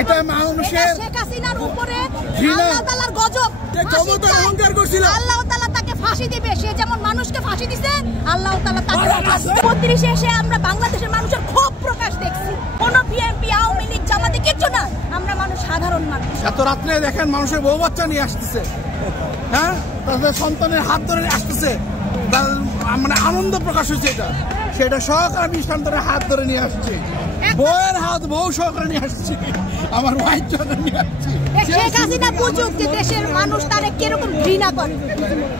এটা মানুষের শেখ হাসিনার উপরে ঘৃণা আল্লাহ তাআলার গজব ক্ষমতার অহংকার করছিল। আল্লাহ তাআলা তাকে ফাঁসি দিবে। সে যেমন মানুষকে ফাঁসি দিছে, আল্লাহ তাআলা তাকে ৩৫ এসে আমরা বাংলাদেশের মানুষের ক্ষোভ প্রকাশ দেখছি। কোন বিএনপি, আওয়ামী লীগ, জামাতে কিচ্ছু না, আমরা মানুষ, সাধারণ মানুষ। এত রাত্রে দেখেন মানুষের বউ বাচ্চা নিয়ে আসতেছে, হ্যাঁ, তাদের সন্তানের হাত ধরে আসতেছে, মানে আনন্দ প্রকাশ হয়েছে। এটা সেটা সহকারী সন্তানের হাত ধরে নিয়ে আসছে, বউয়ের হাত বউ সহকারে নিয়ে আসছে, আমার ওয়াইফ সহকারে নিয়ে আসছে। শেখ হাসিনা বুঝুক যে দেশের মানুষ তারে কিরকম ঘৃণা করে,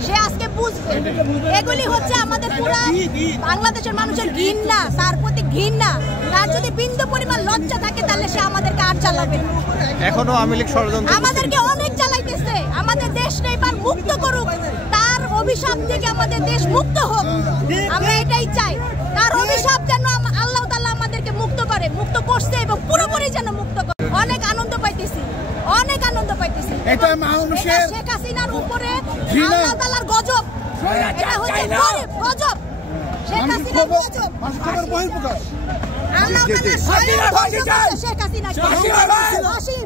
সে আজকে বুঝবে। এগুলি হচ্ছে আমাদের পুরা বাংলাদেশের মানুষের ঘৃণা, তার প্রতি ঘৃণা। তার যদি বিন্দু পরিমাণ লজ্জা থাকে তাহলে সে আমাদেরকে আর জ্বালাবে। এখনো আওয়ামী লীগ ষড়যন্ত্র আমাদেরকে অনেক জ্বালাইতেছে। আমাদের দেশটা এবার মুক্ত করুক, তার অভিশাপ থেকে আমাদের দেশ মুক্ত হোক, আমরা এটাই চাই। তার অভিশাপ যেন আল্লাহ তাআলা আমাদেরকে মুক্ত করে, মুক্ত করছে এবং পুরোপুরি যেন মুক্ত করে। অনেক আনন্দ পাইতেছি, অনেক আনন্দ পাইতেছি। এটা মানুষের শেখ হাসিনার উপরে ঘৃণা আল্লাহ তাআলার গজব, এটা হচ্ছে গজব। শেখ হাসিনার গজব, মানুষের বহিঃপ্রকাশ। আল্লাহ তাআলা ফাঁসি চাই, শেখ হাসিনা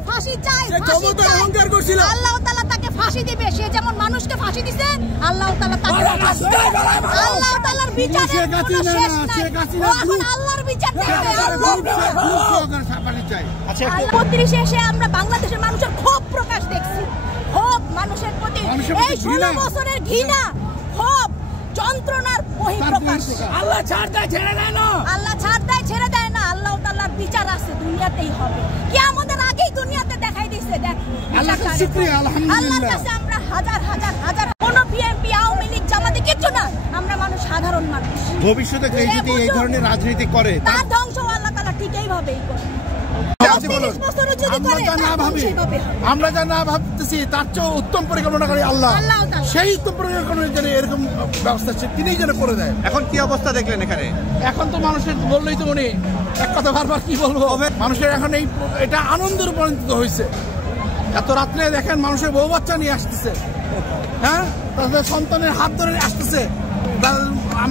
ফাঁসি চাই। ক্ষমতার অহংকার করছিল। আল্লাহ তাআলা তাকে ফাঁসি দিবে। সে যেমন মানুষকে ফাঁসি দিছে, আল্লাহ তাআলা তাকে ফাঁসি দিবে। আল্লাহ তাআলার বিচারের কোনো শেষ নাই। এখন আল্লাহর বিচার দেখবে। আচ্ছা, ৩৫ এসে আমরা বাংলাদেশের মানুষের ক্ষোভ প্রকাশ দেখছি, ক্ষোভ মানুষের প্রতি। এই ১৬ বছরের ঘৃণা, ক্ষোভ, যন্ত্রণার বহিঃপ্রকাশ। আল্লাহ ছাড় দেয়, ছেড়ে দেয় না। আল্লাহ ছাড় দেয়, ছেড়ে দেয় না। আল্লাহ তাআলার বিচার আছে, দুনিয়াতেই হবে। কিয়ামতের আগেই দুনিয়াতে দেখাই দিয়েছে। দেখ, আল্লাহকে শুকরিয়া, আলহামদুলিল্লাহ। আল্লাহর কাছে আমরা হাজার হাজার হাজার, কোন বিএনপি, আওয়ামী লীগ, জামাতে কিচ্ছু না, আমরা মানুষ, সাধারণ মানুষ। ভবিষ্যতে কেউ যদি এই ধরনের রাজনীতি করে তার ধ্বংস আল্লাহ তাআলা ঠিক এইভাবেই করে। আমরা যা না ভাবতেছি তার চেয়ে উত্তম পরিকল্পনাকারী আল্লাহ। সেই উত্তম পরিকল্পনা যেন এরকম ব্যবস্থা তিনি যেন করে দেয়। এখন কি অবস্থা দেখলেন এখানে? এখন তো মানুষের বললেই তো উনি এক কথা বারবার কি বলবো, মানুষের এখন এটা আনন্দের পরিণত হয়েছে। এত রাত্রে দেখেন মানুষের বউ বাচ্চা নিয়ে আসতেছে, হ্যাঁ, তাদের সন্তানের হাত ধরে আসতেছে,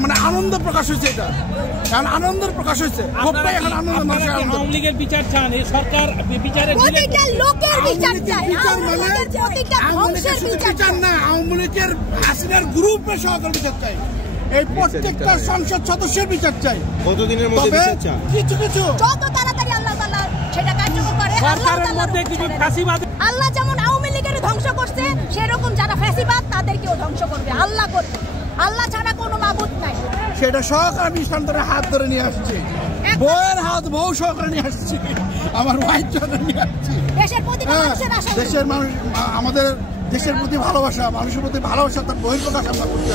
মানে আনন্দ প্রকাশ হয়েছে। এটা কারণ আনন্দের প্রকাশ হয়েছে। এখন আনন্দ মানুষের আওয়ামী লীগের বিচার চান, এই সরকার বিচারের প্রতিটা লোকের বিচার চাই। বিচার না, আওয়ামী লীগের হাসিনার গ্রুপের সহকারী বিচার চাই। এই প্রত্যেকটা সংসদ সদস্যের বিচার চাই। কতদিনের মধ্যে বিচার চান? কিছু কিছু যত তাড়াতাড়ি আল্লাহ তাআলা সেটা কার্যকর করে। সরকারের মধ্যে কিছু ফ্যাসিবাদ, আল্লাহ যেমন আওয়ামী লীগের ধ্বংস করছে, সেরকম যারা ফ্যাসিবাদ তাদেরকেও ধ্বংস করবে, আল্লাহ করবে। আল্লাহ ছাড়া কোনো মাবুদ নাই। সেটা সহকারী সন্তানের হাত ধরে নিয়ে আসছে, বউয়ের হাত বউ সহকারে নিয়ে আসছে, আমার ওয়াইফ সহকারে নিয়ে আসছে। দেশের প্রতিটা মানুষের আশা, দেশের মানুষ, আমাদের দেশের প্রতি ভালোবাসা, মানুষের প্রতি ভালোবাসা, তার বহিঃপ্রকাশ আমরা করতে